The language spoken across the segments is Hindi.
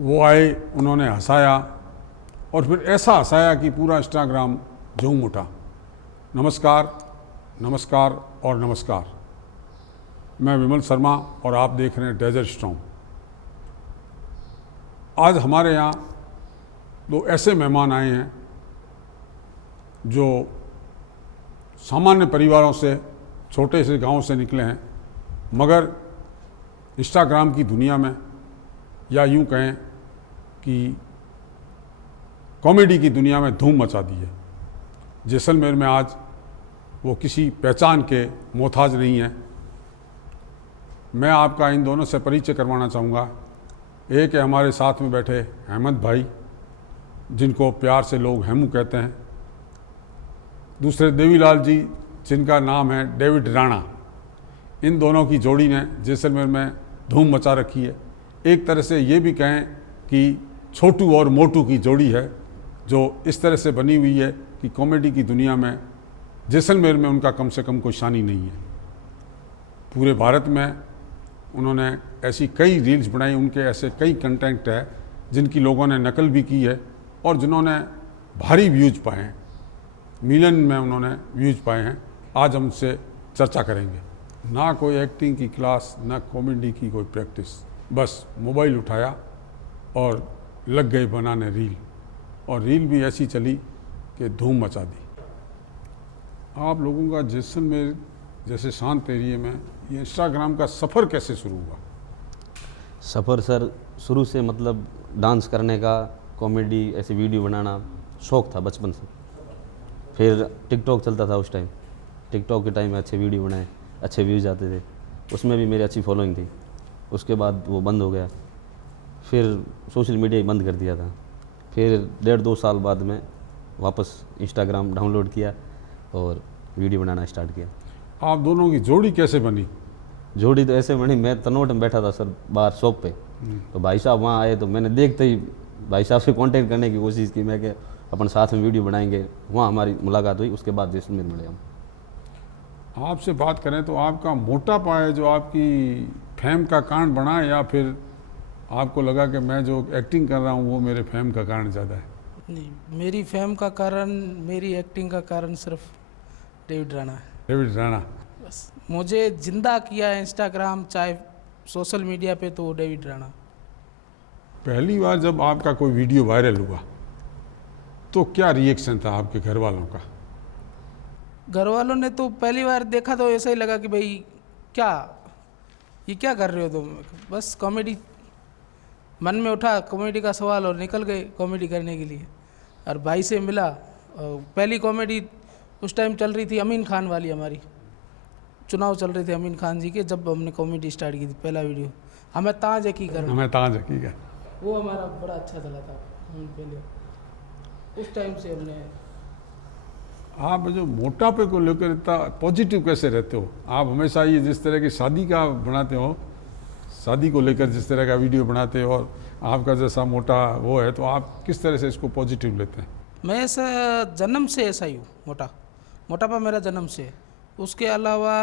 वो आए, उन्होंने हंसाया और फिर ऐसा हंसाया कि पूरा इंस्टाग्राम झूम उठा। नमस्कार, नमस्कार और नमस्कार। मैं विमल शर्मा और आप देख रहे हैं डेजर्ट स्टॉर्म। आज हमारे यहाँ दो ऐसे मेहमान आए हैं जो सामान्य परिवारों से, छोटे से गांव से निकले हैं, मगर इंस्टाग्राम की दुनिया में, या यूं कहें कि कॉमेडी की दुनिया में धूम मचा दी है। जैसलमेर में आज वो किसी पहचान के मोहताज नहीं है। मैं आपका इन दोनों से परिचय करवाना चाहूँगा। एक है हमारे साथ में बैठे अहमद भाई, जिनको प्यार से लोग हेमू कहते हैं। दूसरे देवीलाल जी, जिनका नाम है डेविड राणा। इन दोनों की जोड़ी ने जैसलमेर में धूम मचा रखी है। एक तरह से ये भी कहें कि छोटू और मोटू की जोड़ी है, जो इस तरह से बनी हुई है कि कॉमेडी की दुनिया में जैसलमेर में उनका कम से कम कोई शानी नहीं है। पूरे भारत में उन्होंने ऐसी कई रील्स बनाई, उनके ऐसे कई कंटेंट है जिनकी लोगों ने नकल भी की है और जिन्होंने भारी व्यूज पाए हैं, मिलियन में उन्होंने व्यूज पाए हैं। आज हम उनसे चर्चा करेंगे। ना कोई एक्टिंग की क्लास, ना कॉमेडी की कोई प्रैक्टिस, बस मोबाइल उठाया और लग गए बनाने रील, और रील भी ऐसी चली कि धूम मचा दी। आप लोगों का जैसलमेर जैसे शांत एरिए में ये इंस्टाग्राम का सफ़र कैसे शुरू हुआ? सफ़र सर शुरू से मतलब डांस करने का, कॉमेडी, ऐसे वीडियो बनाना शौक़ था बचपन से। फिर टिकटॉक चलता था उस टाइम। टिकटॉक के टाइम में अच्छे वीडियो बनाए, अच्छे व्यूज़ आते थे, उसमें भी मेरी अच्छी फॉलोइंग थी। उसके बाद वो बंद हो गया, फिर सोशल मीडिया ही बंद कर दिया था। फिर 1.5-2 साल बाद में वापस इंस्टाग्राम डाउनलोड किया और वीडियो बनाना स्टार्ट किया। आप दोनों की जोड़ी कैसे बनी? जोड़ी तो ऐसे बनी, मैं तनोट में बैठा था सर बाहर शॉप पे, तो भाई साहब वहाँ आए, तो मैंने देखते ही भाई साहब से कांटेक्ट करने की कोशिश की। मैं कि अपन साथ में वीडियो बनाएंगे। वहाँ हमारी मुलाकात हुई, उसके बाद जैसलमेर मिले हम। आपसे बात करें तो आपका मोटापा है जो आपकी फेम का कारण बना है, या फिर आपको लगा कि मैं जो एक्टिंग कर रहा हूँ वो मेरे फेम का कारण ज़्यादा है? नहीं, मेरी फेम का कारण, मेरी एक्टिंग का कारण सिर्फ डेविड राणा है। डेविड राणा। बस मुझे जिंदा किया है इंस्टाग्राम चाहे सोशल मीडिया पे, तो डेविड राणा। पहली बार जब आपका कोई वीडियो वायरल हुआ तो क्या रिएक्शन था आपके घर वालों का? घर वालों ने तो पहली बार देखा तो ऐसा ही लगा कि भाई ये क्या कर रहे हो तुम। बस कॉमेडी मन में उठा, कॉमेडी का सवाल, और निकल गए कॉमेडी करने के लिए। और भाई से मिला, और पहली कॉमेडी उस टाइम चल रही थी अमीन खान वाली, हमारी चुनाव चल रहे थे अमीन खान जी के, जब हमने कॉमेडी स्टार्ट की थी। पहला वीडियो हमें ताज हकीकत, हमें ताज हकीकत, वो हमारा बड़ा अच्छा चला था पहले। उस टाइम से हमने। आप जो मोटापे को लेकर इतना पॉजिटिव कैसे रहते हो? आप हमेशा ये जिस तरह की शादी का बनाते हो, शादी को लेकर जिस तरह का वीडियो बनाते हो, और आपका जैसा मोटा वो है, तो आप किस तरह से इसको पॉजिटिव लेते हैं? मैं ऐसा जन्म से ऐसा ही हूँ, मोटापा मेरा जन्म से है। उसके अलावा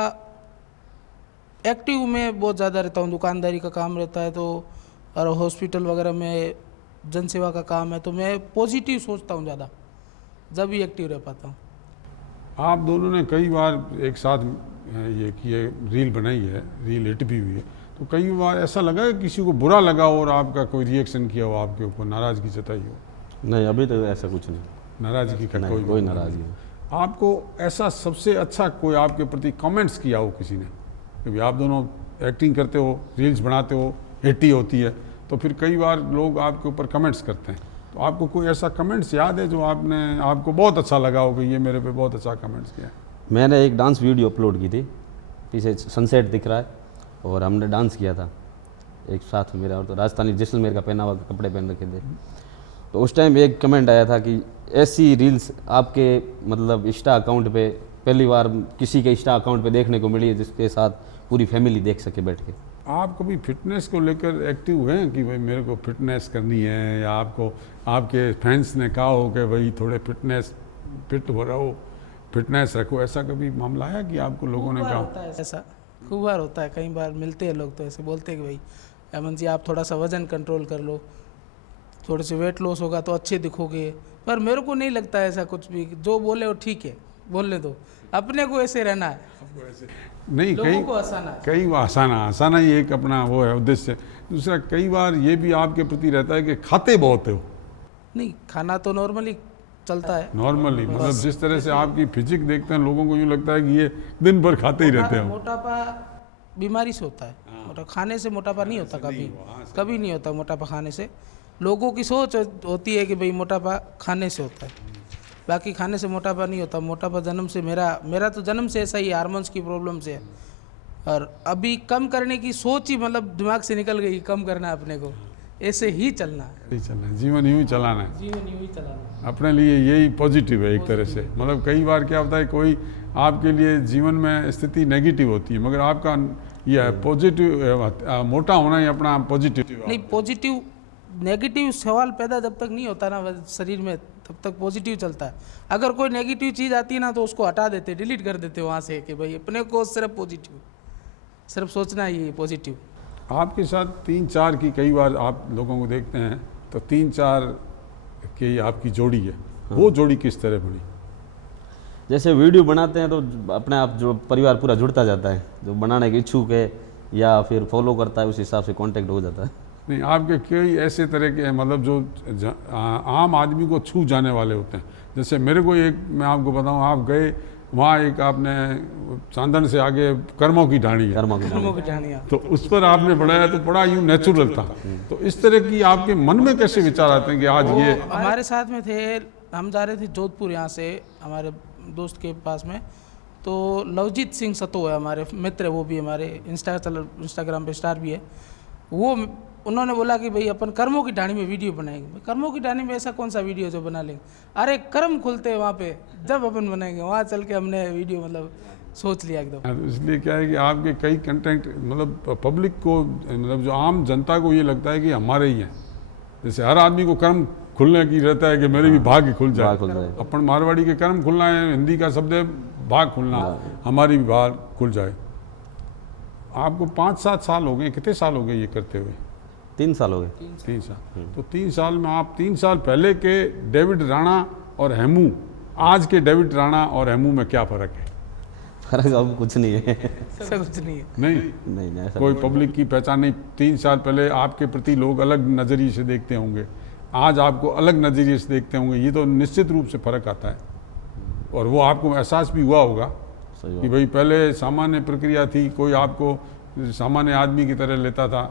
एक्टिव में बहुत ज़्यादा रहता हूँ, दुकानदारी का काम रहता है तो, और हॉस्पिटल वगैरह में जनसेवा का काम है, तो मैं पॉजिटिव सोचता हूँ ज़्यादा, जब भी एक्टिव रह पाता हूँ। आप दोनों ने कई बार एक साथ ये रील बनाई है, रील हिट भी हुई है, तो कई बार ऐसा लगा कि किसी को बुरा लगा हो और आपका कोई रिएक्शन किया हो, आपके ऊपर नाराज़गी जताई हो? नहीं, अभी तो ऐसा कुछ नहीं। नाराज़गी का कोई नाराज़गी नहीं। आपको ऐसा सबसे अच्छा कोई आपके प्रति कमेंट्स किया हो किसी ने कि भाई आप दोनों एक्टिंग करते हो, रील्स बनाते हो, हिट ही होती है, तो फिर कई बार लोग आपके ऊपर कमेंट्स करते हैं, तो आपको कोई ऐसा कमेंट्स याद है जो आपको बहुत अच्छा लगा हो कि ये मेरे पे बहुत अच्छा कमेंट्स किया? मैंने एक डांस वीडियो अपलोड की थी, पीछे सनसेट दिख रहा है, और हमने डांस किया था एक साथ मेरा, और तो राजस्थानी जैसलमेर का पहनावा के कपड़े पहन रखे थे। तो उस टाइम एक कमेंट आया था कि ऐसी रील्स आपके मतलब इंस्टा अकाउंट पे पहली बार किसी के इंस्टा अकाउंट पे देखने को मिली है, जिसके साथ पूरी फैमिली देख सके बैठ के। आप कभी फिटनेस को लेकर एक्टिव हुए हैं कि भाई मेरे को फिटनेस करनी है, या आपको आपके फैंस ने कहा हो कि भाई थोड़े फिट हो रहो, फिटनेस रखो, ऐसा कभी मामला है कि आपको लोगों ने कहा? होता है ऐसा, खूब बार होता है। कई बार मिलते हैं लोग तो ऐसे बोलते हैं कि भाई अमन जी आप थोड़ा सा वज़न कंट्रोल कर लो, थोड़े से वेट लॉस होगा तो अच्छे दिखोगे, पर मेरे को नहीं लगता ऐसा कुछ भी। जो बोले वो ठीक है, बोलने दो, अपने को ऐसे रहना है, नहीं लोगों को हंसाना है। कई बार हंसाना ही एक अपना वो है उद्देश्य। दूसरा कई बार ये भी आपके प्रति रहता है कि खाते बहुत हो। नहीं, खाना तो नॉर्मली चलता है। नॉर्मली मतलब जिस तरह से आपकी फिजिक देखते हैं लोगों को यूँ लगता है कि ये दिन भर खाते ही रहते हैं। मोटापा बीमारी से होता है, खाने से मोटापा नहीं होता, कभी नहीं होता मोटापा खाने से। लोगों की सोच होती है कि भाई मोटापा खाने से होता है, बाकी खाने से मोटापा नहीं होता। मोटापा जन्म से, मेरा तो जन्म से ऐसा ही हार्मोन्स की प्रॉब्लम से है। और अभी कम करने की सोच ही मतलब दिमाग से निकल गई, कम करना है अपने को, ऐसे ही चलना है, यही चलना है, जीवन यूँ ही चलाना है, जीवन यूँ ही चलाना है। अपने लिए यही पॉजिटिव है एक तरह से। मतलब कई बार क्या होता है, कोई आपके लिए जीवन में स्थिति नेगेटिव होती है, मगर आपका यह है पॉजिटिव, मोटा होना ही अपना पॉजिटिव। नहीं, पॉजिटिव नेगेटिव सवाल पैदा जब तक नहीं होता ना शरीर में, तब तक पॉजिटिव चलता है। अगर कोई नेगेटिव चीज़ आती है ना तो उसको हटा देते, डिलीट कर देते वहाँ से, कि भाई अपने को सिर्फ पॉजिटिव, सिर्फ सोचना ही है पॉजिटिव। आपके साथ 3-4 की कई बार आप लोगों को देखते हैं तो 3-4 की आपकी जोड़ी है। वो जोड़ी किस तरह बनी? जैसे वीडियो बनाते हैं तो अपने आप जो परिवार पूरा जुड़ता जाता है, जो बनाने के इच्छुक है या फिर फॉलो करता है उस हिसाब से कांटेक्ट हो जाता है। नहीं, आपके कई ऐसे तरह के मतलब जो आम आदमी को छू जाने वाले होते हैं। जैसे मेरे को एक, मैं आपको बताऊं, आप गए वहाँ, एक आपने चांदन से आगे कर्मों की ढाणी है, कर्मों की कर्मों की ढाणियाँ, तो उस पर आपने बढ़ाया तो बड़ा यूँ नेचुरल था। तो इस तरह की आपके मन में कैसे विचार आते हैं कि आज ये? हमारे साथ में थे, हम जा रहे थे जोधपुर यहाँ से हमारे दोस्त के पास में, तो लवजीत सिंह सतो है हमारे मित्र, वो भी हमारे इंस्टाग्राम पे स्टार भी है। वो उन्होंने बोला कि भाई अपन कर्मों की ढाणी में वीडियो बनाएंगे। कर्मों की ढाणी में ऐसा कौन सा वीडियो जो बना लेंगे? अरे कर्म खुलते हैं वहाँ पे, जब अपन बनाएंगे वहाँ चल के हमने वीडियो मतलब सोच लिया एकदम। इसलिए क्या है कि आपके कई कंटेंट मतलब पब्लिक को, मतलब जो आम जनता को ये लगता है कि हमारे ही हैं। जैसे हर आदमी को कर्म खुलने की रहता है कि मेरे भी भाग्य खुल जाए। अपन मारवाड़ी के कर्म खुलना है, हिंदी का शब्द है भाग खुलना, हमारी भी भाग खुल जाए। आपको 5-7 साल हो गए, कितने साल हो गए ये करते हुए? 3 साल हो गए। 3 साल। तो 3 साल में आप 3 साल पहले के डेविड राणा और हेमू, आज के डेविड राणा और हेमू में क्या फ़र्क है? फर्क अब कुछ नहीं है। ऐसा कुछ नहीं है। नहीं, ऐसा कोई पब्लिक की पहचान नहीं। 3 साल पहले आपके प्रति लोग अलग नज़रिए से देखते होंगे, आज आपको अलग नज़रिए से देखते होंगे। ये तो निश्चित रूप से फ़र्क आता है। और वो आपको एहसास भी हुआ होगा कि भाई पहले सामान्य प्रक्रिया थी, कोई आपको सामान्य आदमी की तरह लेता था,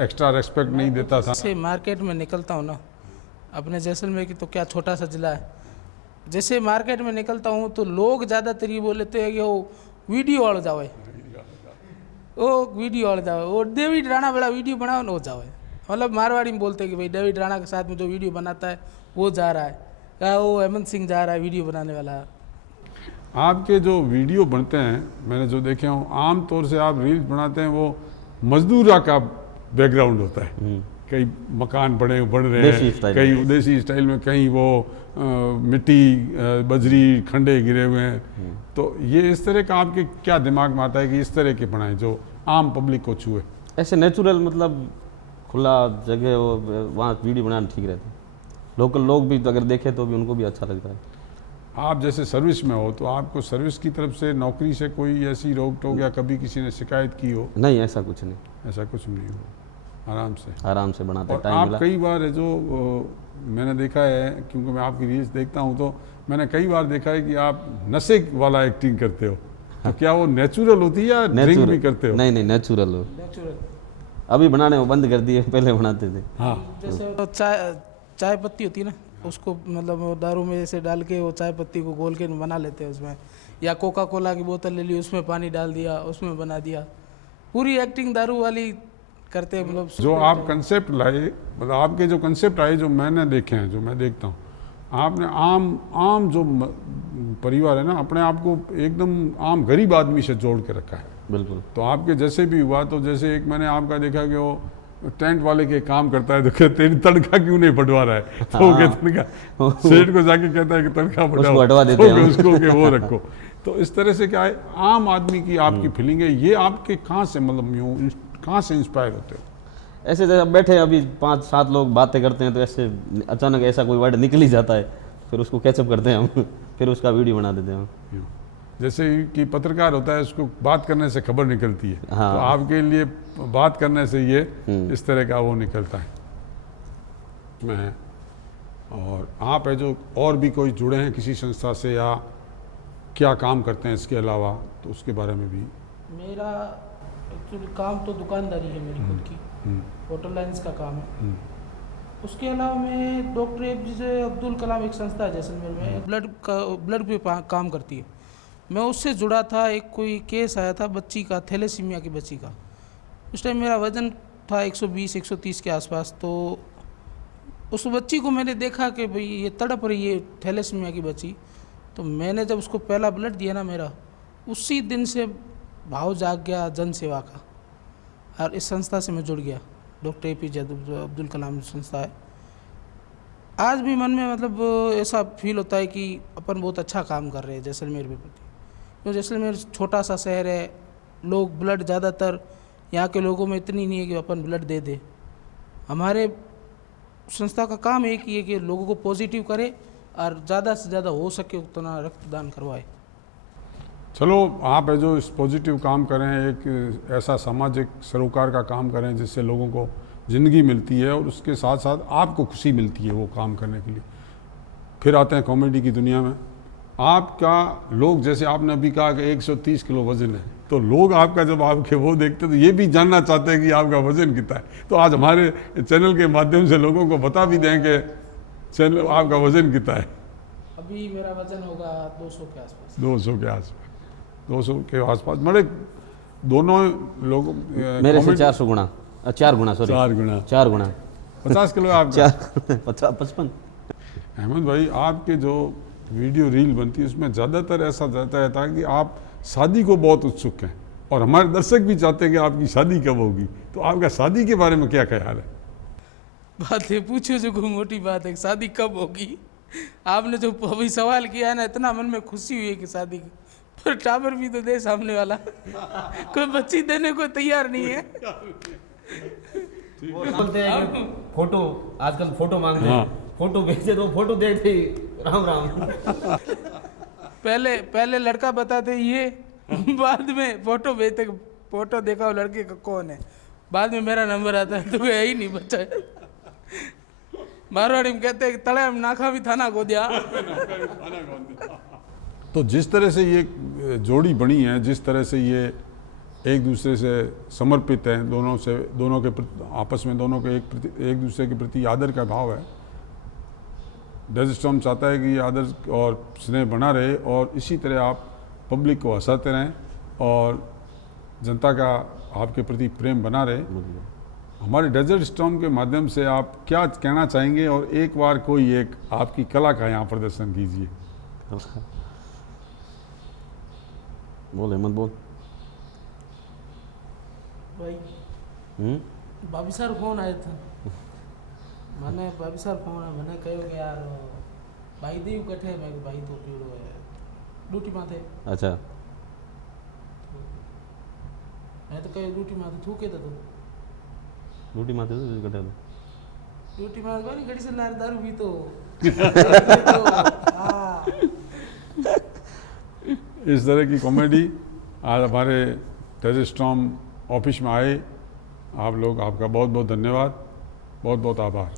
एक्स्ट्रा रेस्पेक्ट नहीं देता था। जैसे मार्केट में निकलता हूँ ना, अपने जैसलमेर की तो क्या छोटा सा जिला है, जैसे मार्केट में निकलता हूँ तो लोग ज़्यादातर ये बोलते हैं कि वो वीडियो वाला जाओ, वो वीडियो वाला जाओ, वो डेविड राणा बड़ा वीडियो बनाओ ना, वो जाओ। मतलब मारवाड़ी में बोलते हैं कि भाई डेविड राणा के साथ में जो वीडियो बनाता है वो जा रहा है, क्या वो हेमंत सिंह जा रहा है वीडियो बनाने वाला। आपके जो वीडियो बनते हैं, मैंने जो देखे हों, आम तौर से आप रील्स बनाते हैं, वो मजदूरा का बैकग्राउंड होता है। कई मकान बन रहे हैं, कई देसी स्टाइल में, कहीं वो मिट्टी, बजरी, खंडे गिरे हुए हैं। तो ये इस तरह का आपके क्या दिमाग में आता है कि इस तरह के बनाएं जो आम पब्लिक को छुए? ऐसे नेचुरल, मतलब खुला जगह हो वहाँ वीडियो बनाना ठीक रहता है। लोकल लोग भी अगर देखें तो भी उनको भी अच्छा लगता है। आप जैसे सर्विस में हो तो आपको सर्विस की तरफ से, नौकरी से कोई ऐसी रोक टोक या कभी किसी ने शिकायत की हो? नहीं, ऐसा कुछ नहीं। ऐसा कुछ नहीं हो, आराम से बनाते हैं। आप कई बार है जो मैंने देखा है, क्योंकि मैं आपकी रील्स देखता हूँ, तो मैंने कई बार देखा है कि आप नशे वाला एक्टिंग करते हो। तो क्या वो नेचुरल होती है या ड्रिंक भी करते हो? नहीं, नेचुरल हो। अभी बनाने वो बंद कर दिए, पहले बनाते थे। हाँ, जैसे चाय पत्ती होती है ना, उसको मतलब दारू में ऐसे डाल के वो चाय पत्ती को घोल के बना लेते हैं उसमें, या कोका कोला की बोतल ले ली, उसमें पानी डाल दिया, उसमें बना दिया। पूरी एक्टिंग दारू वाली करते हैं। मतलब जो आप कंसेप्ट लाए, मतलब आपके जो कंसेप्ट आए, जो मैंने देखे हैं, जो मैं देखता हूँ, आपने आम जो परिवार है ना, अपने आप को एकदम आम गरीब आदमी से जोड़ के रखा है। बिल्कुल। तो आपके जैसे भी हुआ, तो जैसे एक मैंने आपका देखा कि वो टेंट वाले के काम करता है, तो कहते तेरी तनख्वाह क्यों नहीं बढ़वा रहा है? तो वो तनख्वाह सेठ को जाके कहता है कि तनख्वाह बढ़वा देते हैं उसको के वो रखो। तो इस तरह से क्या है, आम आदमी की आपकी फीलिंग है। ये आपके कहाँ से, मतलब यूँ कहाँ से इंस्पायर होते हो? ऐसे जैसे अब बैठे हैं अभी 5-7 लोग बातें करते हैं तो ऐसे अचानक ऐसा कोई वर्ड निकल ही जाता है, फिर उसको कैचअप करते हैं हम फिर उसका वीडियो बना देते हैं हम। जैसे कि पत्रकार होता है, उसको बात करने से खबर निकलती है, हाँ। तो आपके लिए बात करने से ये इस तरह का वो निकलता है। मैं और आप है जो और भी कोई जुड़े हैं किसी संस्था से, या क्या काम करते हैं इसके अलावा, तो उसके बारे में भी। मेरा एक्चुअली काम तो दुकानदारी है मेरी खुद की, होटल लाइन्स का काम है। उसके अलावा मैं डॉक्टर APJ अब्दुल कलाम एक संस्था है जैसलमेर में, ब्लड पे काम करती है, मैं उससे जुड़ा था। एक कोई केस आया था बच्ची का, थैलेसीमिया की बच्ची का। उस टाइम मेरा वज़न था 120-130 के आसपास। तो उस बच्ची को मैंने देखा कि भाई ये तड़प रही है, थैलेसीमिया की बच्ची। तो मैंने जब उसको पहला ब्लड दिया ना मेरा, उसी दिन से भाव जाग गया जन सेवा का, और इस संस्था से मैं जुड़ गया। डॉक्टर APJ अब्दुल कलाम संस्था है। आज भी मन में मतलब ऐसा फील होता है कि अपन बहुत अच्छा काम कर रहे हैं जैसलमेर के प्रति। तो जैसलमेर छोटा सा शहर है, लोग ब्लड ज़्यादातर यहाँ के लोगों में इतनी नहीं है कि अपन ब्लड दे दे। हमारे संस्था का काम एक ही है कि लोगों को पॉजिटिव करे और ज़्यादा से ज़्यादा हो सके उतना रक्तदान करवाए। चलो, आप है जो इस पॉजिटिव काम करें, एक ऐसा सामाजिक सरोकार का काम करें जिससे लोगों को ज़िंदगी मिलती है और उसके साथ साथ आपको खुशी मिलती है वो काम करने के लिए। फिर आते हैं कॉमेडी की दुनिया में। आपका लोग, जैसे आपने अभी कहा कि 130 किलो वज़न है, तो लोग आपका जब आपके वो देखते तो ये भी जानना चाहते हैं कि आपका वज़न कितना है। तो आज हमारे चैनल के माध्यम से लोगों को बता भी दें कि चैनल आपका वज़न कितना है। अभी मेरा वज़न होगा 200 के आसपास। 200 के आसपास, 200 के आसपास। मेरे दोनों लोगों मेरे से 400 गुना, 4 गुना, सॉरी 4 गुना 50 किलो आपका। 55। अहमद भाई, आपके जो वीडियो रील बनती है उसमें ज़्यादातर ऐसा जाता है कि आप शादी को बहुत उत्सुक हैं, और हमारे दर्शक भी चाहते हैं कि आपकी शादी कब होगी। तो आपका शादी के बारे में क्या ख्याल है? बात है, पूछो जो कोई मोटी बात है, शादी कब होगी। आपने जो अभी सवाल किया है ना, इतना मन में खुशी हुई है कि शादी की, पर टावर भी तो दे सामने वाला कोई बच्ची देने को तैयार नहीं है। वो बोलते हैं कि फोटो, आजकल फोटो मांगते हैं, फोटो भेजे तो फोटो देखते ही राम राम। पहले लड़का बताते ये, बाद में फोटो भेजते, फोटो देखा वो लड़के का कौन है, बाद में मेरा नंबर आता है तो है ही नहीं बच्चा है। मारवाड़ी में कहते हैं तड़े हम नाखा भी थाना को दिया। तो जिस तरह से ये जोड़ी बनी है, जिस तरह से ये एक दूसरे से समर्पित हैं, दोनों के आपस में दोनों के एक दूसरे के प्रति आदर का भाव है। डेजर्ट स्टॉर्म चाहता है कि ये आदर और स्नेह बना रहे, और इसी तरह आप पब्लिक को हंसाते रहें और जनता का आपके प्रति प्रेम बना रहे। हमारे डेजर्ट स्टॉर्म के माध्यम से आप क्या कहना चाहेंगे, और एक बार कोई एक आपकी कला का यहाँ प्रदर्शन कीजिए। बोल हेमंत, बोल। भाई भाभी सर फोन आए थे, मैंने भाभी सर फोन है, मैंने कहो कि यार भाई देव कठे, मैं भाई तो पीड़ो है ड्यूटी माथे। अच्छा, मैं तो कहे ड्यूटी माथे थूके तो ड्यूटी मारते थे कटे ड्यूटी माथे वाली घड़ी से लार दारू भी तो हाँ। इस तरह की कॉमेडी आज हमारे डेजर्ट स्टॉर्म ऑफिस में आए आप लोग, आपका बहुत बहुत धन्यवाद, बहुत बहुत आभार।